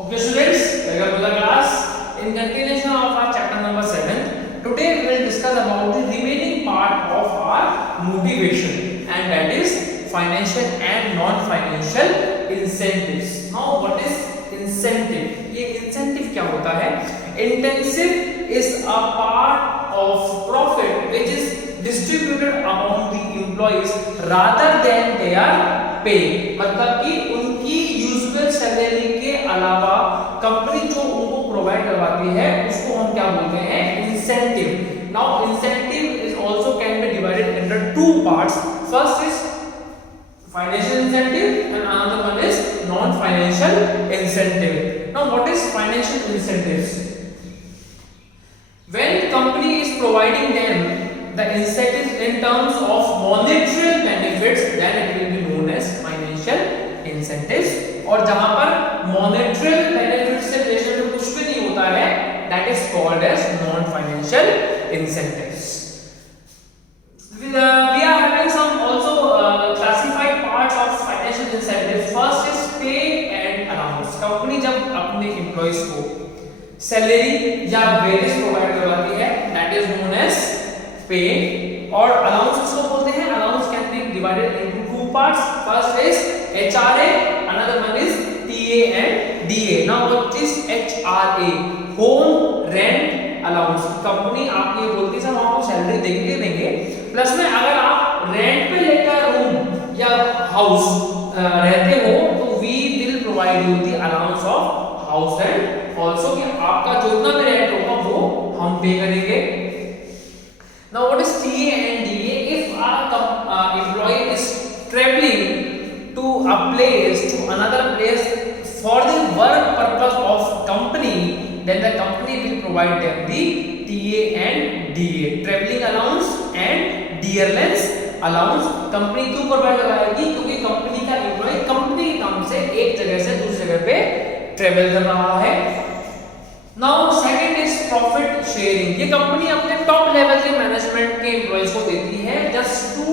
Okay students, welcome to the class. In continuation of our chapter number 7, today we will discuss about the remaining part of our motivation, and that is financial and non-financial incentives. Now what is incentive? ये incentive क्या होता है? Intensive is a part of profit which is distributed among the employees rather than their pay. मतलब कि उनकी usual salary के अलावा company जो उनको प्रोवाइड करवाती है उसको हम क्या बोलते हैं? Incentive. Now incentive is also can be divided into two parts. First is financial incentive and another one is non financial incentive. Now what is financial incentives? When company is providing them the incentives in terms of monetary benefits, then it will be known as financial incentives. और जहां पर monetary benefits से related कुछ भी नहीं होता है, that is called as non financial incentives. We are having some also classified parts of financial incentives. First is pay and allowance. Company जब अपने एम्प्लॉइज को सैलरी या वेजेस प्रोवाइड करवाती है, that is known as pay. और allowance उसको बोलते हैं. Allowance can be divided into two parts. First is HRA, another one is TA and DA. Now what is HRA? Home rent allowance. Company आपको ये बोलती है सर हम आपको सैलरी देंगे प्लस में अगर आप रेंट पे लेकर रूम या हाउस रहते हो तो we will provide you the allowance of house rent also, कि आपका जितना भी रेंट होगा वो हम पे करेंगे. Now what is TA and DA? If our employee is traveling to a place to another place for the work purpose of company, then the company will provide them the TA and DA, traveling allowance and dearness allowance. Company क्यों provide कराएगी? क्योंकि company का employ company के काम से एक जगह से दूसरी जगह पे ट्रेवल कर रहा है. Now second is profit sharing. ये कंपनी अपने टॉप लेवल के मैनेजमेंट के एम्प्लॉयज को देती है just to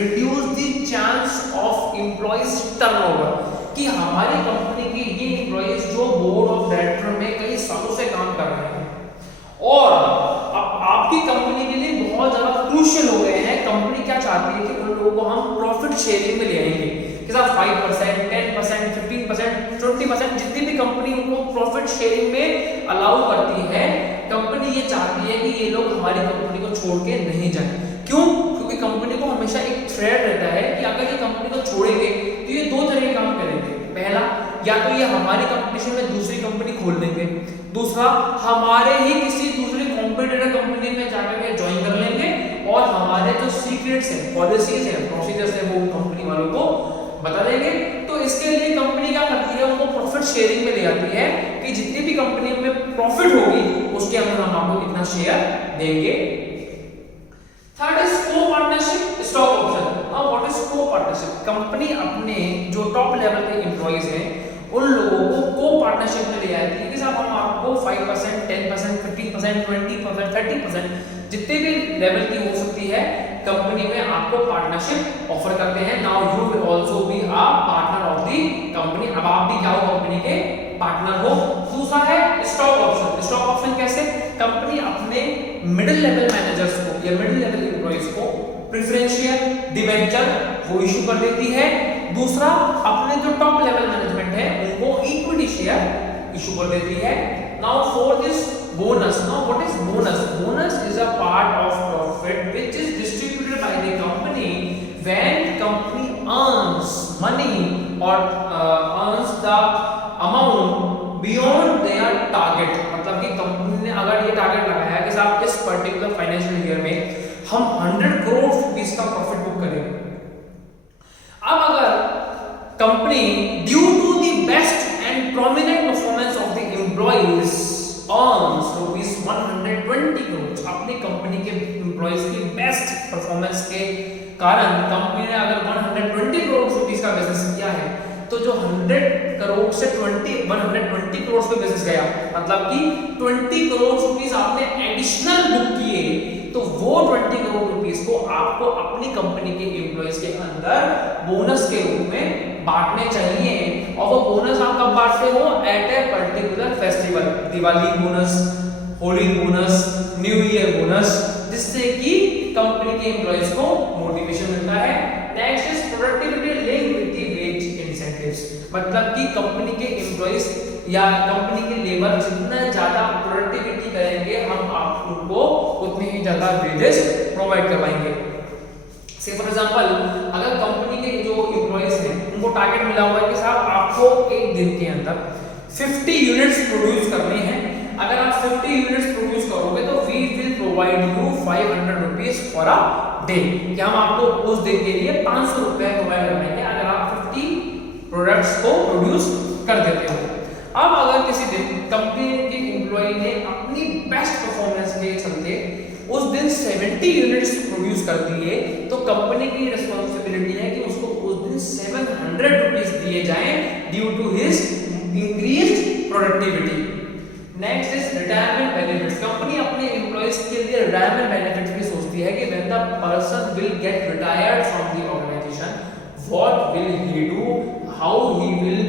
reduce the chance of employees turnover, कि हमारी कंपनी के ये एम्प्लॉयज जो बोर्ड ऑफ डायरेक्टर में कई सालों से काम कर रहे हैं और अब आपकी कंपनी के लिए बहुत ज्यादा क्रूशियल हो गए हैं. कंपनी क्या चाहती है कि उन लोगों को हम प्रॉफिट शेयरिंग में ले आएंगे कि साहब 5%, 10%, 15%, 20%, जितनी भी कंपनी उनको प्रॉफिट शेयरिंग में अलाउ करती है, कंपनी ये चाहती है कि ये लोग हमारी कंपनी को छोड़ के नहीं जाएं. क्यों? क्योंकि कंपनी को हमेशा एक थ्रेट रहता है कि अगर ये कंपनी को छोड़ेंगे तो ये दो तरह के काम करेंगे. पहला, या तो ये हमारी कंपटीशन में दूसरी कंपनी खोल लेंगे. दूसरा, हमारे ही किसी दूसरे कॉम्पिटिटर कंपनी में जाकर के ज्वाइन कर लेंगे और हमारे जो सीक्रेट्स हैं, पॉलिसीज हैं, प्रोसीजर्स हैं वो कंपनी वालों को बता देंगे. तो इसके लिए कंपनी क्या करती है? उनको प्रॉफिट शेयरिंग में ले आती है कि जितनी भी कंपनी में प्रॉफिट होगी उसके अंदर हम आपको इतना शेयर देंगे. थर्ड इज को partnership, stock option. Now what is को पार्टनरशिप? कंपनी अपने जो टॉप लेवल के एम्प्लॉइज हैं उन लोगों को को पार्टनरशिप में ले आती है कि साहब हम आपको 5%, 10%, 15%, 20%, 30% जितने भी लेवल की हो सकती है कंपनी में आपको पार्टनरशिप ऑफर करते हैं. Now you will also be a partner of the company. अब आप भी क्या हो? कंपनी के पार्टनर हो. दूसरा है स्टॉक ऑप्शन. स्टॉक ऑप्शन कैसे? कंपनी अपने मिडिल लेवल मैनेजर्स को या मिडिल लेवल एम्प्लॉइज को प्रेफरेंशियल डिबेंचर वो इशू कर देती है. दूसरा, अपने जो टॉप लेवल मैनेजमेंट है उनको इक्विटी शेयर इशू कर देती है. Now fourth is bonus. Now what is bonus? Bonus is a part of profit which is distributed by the company when company earns money और earns the amount beyond their target. मतलब कि company ने अगर ये target लगाया है कि साहब इस पर्टिकुलर फाइनेंशियल ईयर में हम 100 करोड़ रुपीस का प्रॉफिट बुक करेंगे. अब अगर company due to the best and prominent performance of the employees earns rupees 120 crore, अपनी कंपनी के एम्प्लॉइज की बेस्ट परफॉर्मेंस के कारण कंपनी ने अगर 120 करोड़ रुपीस का बिजनेस किया है तो जो 100 करोड़ से 120 करोड़ पे बिजनेस गया, मतलब कि 20 करोड़ रुपीस आपने एडिशनल बुक किए, तो वो 20 करोड़ रुपीस को आपको अपनी कंपनी के एम्प्लॉइज के अंदर बोनस के रूप में बांटने चाहिए. और वो बोनस आप कब बार से हो at a particular festival, Diwali bonus, Holi bonus, new year bonus, जिससे कि कंपनी के एम्प्लॉइज को मोटिवेशन मिलता है। Next is productivity link with the wage incentives, मतलब कि कंपनी के एम्प्लॉइज या कंपनी के लेबर जितना ज्यादा प्रोडक्टिविटी करेंगे हम आप उनको उतनी ही ज्यादा वेजेस प्रोवाइड करवाएंगे। से फॉर एग्जांपल अगर कंपनी के जो एम्प्लॉइज हैं उनको टारगेट मिला हुआ है कि साहब आपको एक दिन के अंदर 50 यूनिट्स प्रोड्यूस करने हैं, अगर आप 50 यूनिट्स प्रोड्यूस करोगे तो we will provide you 500 rupees for a day, कि हम आपको उस दिन के लिए 500 रुपए प्रोवाइड करवाएंगे अगर आप 50 प्रोडक्ट्स को प्रोड्यूस कर देते हो। अब अगर किसी दिन कंपनी के एम्प्लॉय ने अपनी बेस्ट परफॉर्मेंस के चलते उस दिन 70 यूनिट्स प्रोड्यूस कर दिए तो कंपनी की रिस्पांसिबिलिटी है कि उसको उस दिन 700 रुपीस दिए जाएं due to his increased productivity. Next is retirement benefits, company अपने एम्प्लॉइज के लिए रिटायरमेंट बेनिफिट्स भी सोचती है कि when the person will get retired from the organisation what will he do, how he will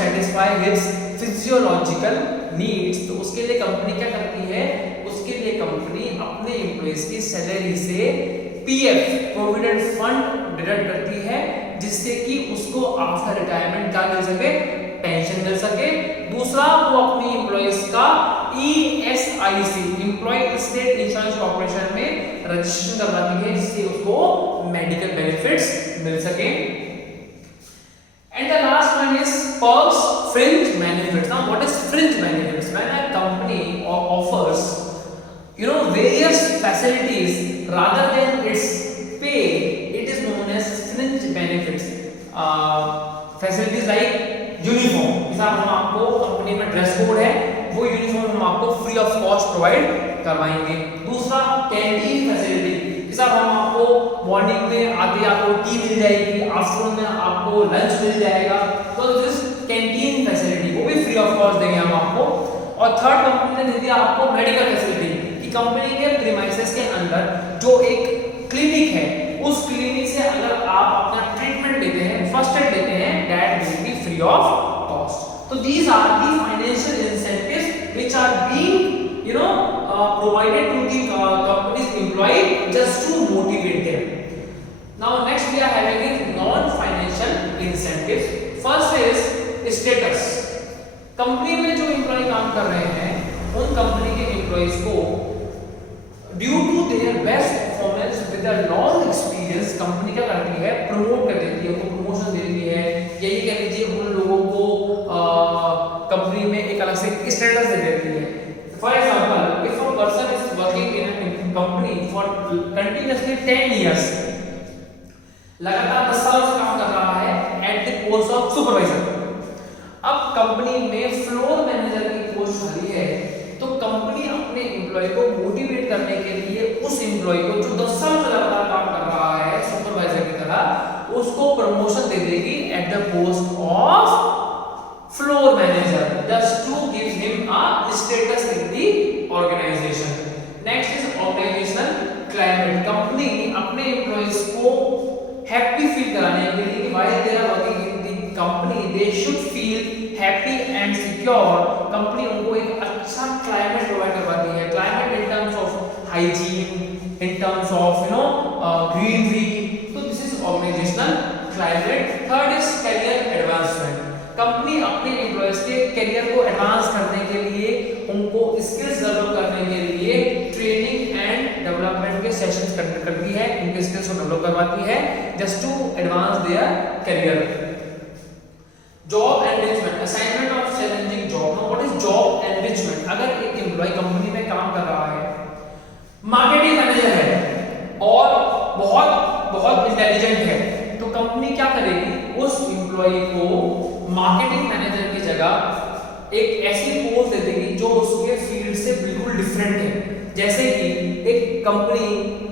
satisfy his physiological needs. तो उसके लिए कंपनी क्या करती है, उसके लिए कंपनी अपने एम्प्लॉइज की सैलरी से पीएफ प्रोविडेंट फंड डिडक्ट करती है जिससे कि उसको आफ्टर रिटायरमेंट क्या मिल सके, पेंशन मिल सके। दूसरा वो अपनी एम्प्लॉइज का ESIC employee state insurance corporation में रजिस्ट्रेशन करवाती है जिससे उसको मेडिकल बेनिफिट्स मिल सके। And the last one is perks, fringe benefits. Now, what is fringe benefits? When a company offers, various facilities rather than its pay, it is known as fringe benefits. Facilities like uniform. जैसा हम आपको company में dress code है, वो uniform हम आपको free of cost provide करवाएंगे। दूसरा कैंटीन फैसिलिटी, जैसा हम आपको मॉर्निंग में आते आपको टी मिल जाएगी, आफ्टरनून में आपको लंच मिल जाएगा, तो दिस कैंटीन फैसिलिटी वो भी फ्री ऑफ कॉस्ट देंगे हम आपको। और थर्ड कंपनी ने दे दिया आपको मेडिकल फैसिलिटी, कि कंपनी के प्रीमाइसेस के अंदर जो एक क्लिनिक है उस क्लिनिक से अगर आप अपना ट्रीटमेंट लेते हैं, फर्स्ट एड लेते हैं, that will be free of cost. तो these are the financial incentives which are being provided to the company's employee just to motivate them. Now next we are having non-financial incentives. First is status. Company में जो employ काम कर रहे हैं उन company के employees को due to their best performance with a long experience company क्या करती है, प्रमोट कर देती है, उनको प्रमोशन दे देती है, यही कह लीजिए उन लोगों को कंपनी में एक अलग से स्टेटस दे देती है। For example, if a person is working in a company for continuously 10 years, लगातार 10 साल से काम कर रहा है at the post of supervisor, अब कंपनी में फ्लोर मैनेजर की पोस्ट खाली है, तो कंपनी अपने एम्प्लॉय को मोटिवेट करने के लिए उस एम्प्लॉय को जो 10 साल से लगातार काम कर रहा है सुपरवाइजर की तरह, उसको प्रमोशन दे देगी at the post of floor manager just to give him a status in the organization. Next is organizational climate. Company अपने employees को happy feel कराने के लिए while they are working in the company they should feel happy and secure. Company उनको एक अच्छा climate provide करवाती है. Climate in terms of hygiene, in terms of greenery. So this is organizational climate. Third is career advancement. Company अपने employees के career को advance करने के लिए उनको स्किल्स डेवलप करने के लिए ट्रेनिंग एंड डेवलपमेंट के सेशंस कंडक्ट करती है, उनके स्किल्स को डेवलप करवाती है just to advance their career. Job enrichment, assignment of challenging job. Now what is job enrichment? अगर एक एम्प्लॉय कंपनी में काम कर रहा है, मार्केटिंग मैनेजर है और बहुत इंटेलिजेंट है, तो कंपनी क्या करेगी, उस एम्प्लॉय को मार्केटिंग मैनेजर की जगह एक ऐसी पोस्ट दे देगी जो उसके फील्ड से बिल्कुल डिफरेंट है। जैसे कि एक कंपनी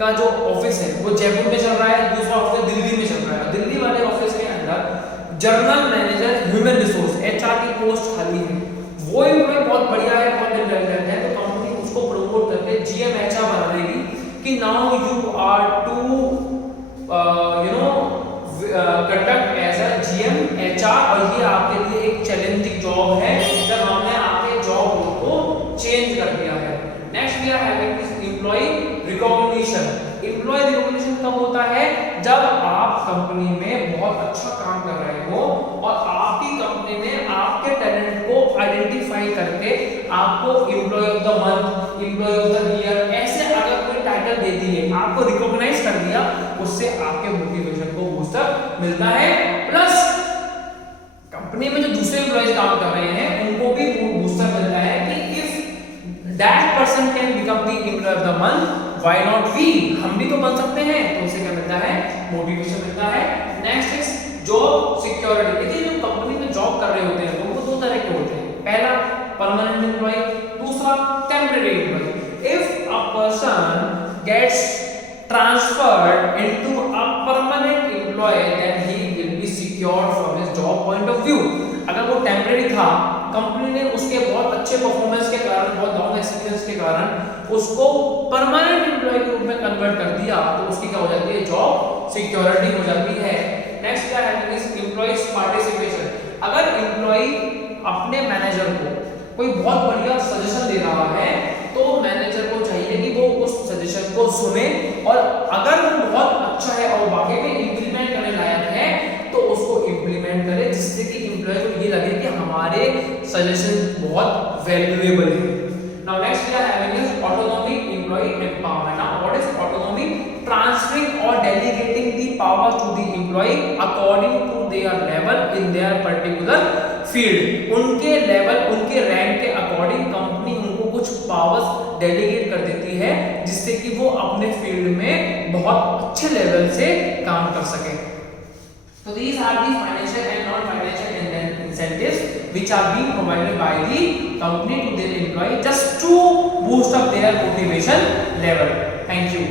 का जो ऑफिस है वो जयपुर में चल रहा है, दूसरा ऑफिस दिल्ली में चल रहा है। दिल्ली वाले ऑफिस के अंदर general manager human resource HR की पोस्ट खाली है, वो एम्प्लॉय बहुत बढ़िया है, बहुत इंटेलिजेंट है, तो कंपनी उसको प्रमोट करके GM HR बना देगी कि now you are to conduct as a GM HR और ये आपके लिए एक चैलेंजिंग बहुत अच्छा काम कर रहे हो और आपकी कंपनी ने आपके टैलेंट को आइडेंटिफाई करके आपको employee of the month, employee of the year ऐसे अगर कोई टाइटल दे दिए, आपको रिकॉग्नाइज कर दिया, उससे आपके मोटिवेशन को बूस्टर मिलता है। प्लस कंपनी में जो दूसरे एम्प्लॉयज काम कर रहे हैं उनको भी बूस्टर मिलता है कि if that person can become the employee of the month, why not we, हम भी तो बन सकते हैं। तो उसे क्या मिलता है, मोटिवेशन मिलता है। Next is job security. देखिए जो कंपनी में जॉब कर रहे होते हैं तो वो दो तरह के होते हैं, पहला परमानेंट एम्प्लॉय, दूसरा temporary employee. If a person gets transferred into a permanent employee then he will be secured from his job point of view. अगर वो टेम्परेरी था, कंपनी ने उसके बहुत अच्छे परफॉर्मेंस के कारण, बहुत लॉन्ग एक्सपीरियंस के कारण उसको परमानेंट एम्प्लॉय के रूप में कन्वर्ट कर दिया, तो उसकी क्या हो जाती है, जॉब सिक्योरिटी हो जाती है। नेक्स्ट क्या है, एम्प्लॉयज पार्टिसिपेशन। अगर एम्प्लॉय अपने मैनेजर को कोई बहुत बढ़िया सजेशन दे रहा है तो मैनेजर को चाहिए कि वो उस सजेशन को सुने और अगर वो बहुत अच्छा है और वाकई में इंप्लीमेंट करने लायक है तो उसको इंप्लीमेंट करे, जिससे कि एम्प्लॉय को ये लगे कि हमारे सजेशन बहुत वैल्यूएबल है। Now next we are having autonomy employee empowerment. Now what is autonomy? Transferring और delegating the power to the employee according to their level in their particular field. उनके लेवल, उनके रैंक के according company उनको कुछ powers delegate कर देती है जिससे कि वो अपने फील्ड में बहुत अच्छे लेवल से काम कर सके। So these are the financial and non-financial incentives which are being provided by the company to their employee just to boost up their motivation level. Thank you.